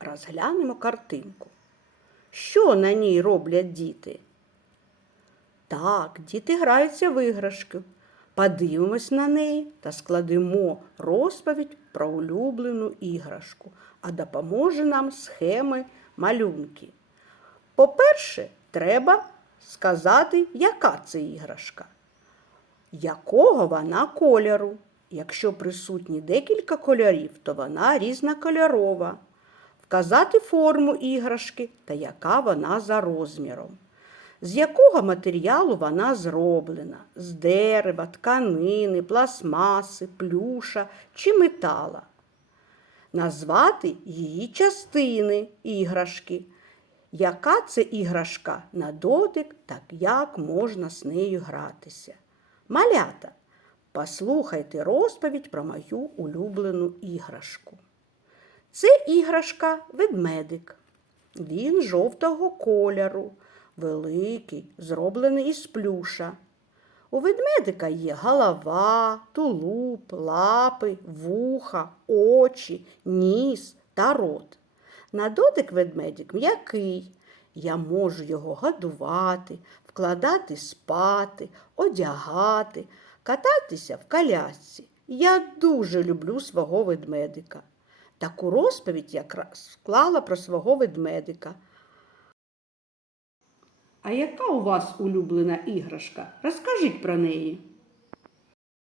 розглянемо картинку. Що на ній роблять діти? Так, діти граються в іграшки. Подивимось на неї та складемо розповідь про улюблену іграшку, а допоможе нам схеми малюнки. По-перше, треба сказати, яка це іграшка, якого вона кольору. Якщо присутні декілька кольорів, то вона різнокольорова. Вказати форму іграшки та яка вона за розміром. З якого матеріалу вона зроблена? З дерева, тканини, пластмаси, плюша чи метала. Назвати її частини іграшки. Яка це іграшка на дотик, так як можна з нею гратися? Малята, послухайте розповідь про мою улюблену іграшку. Це іграшка ведмедик. Він жовтого кольору, великий, зроблений із плюша. У ведмедика є голова, тулуб, лапи, вуха, очі, ніс та рот. На дотик ведмедик м'який. Я можу його годувати, вкладати спати, одягати, кататися в колясці. Я дуже люблю свого ведмедика. Таку розповідь якраз склала про свого ведмедика. А яка у вас улюблена іграшка? Розкажіть про неї.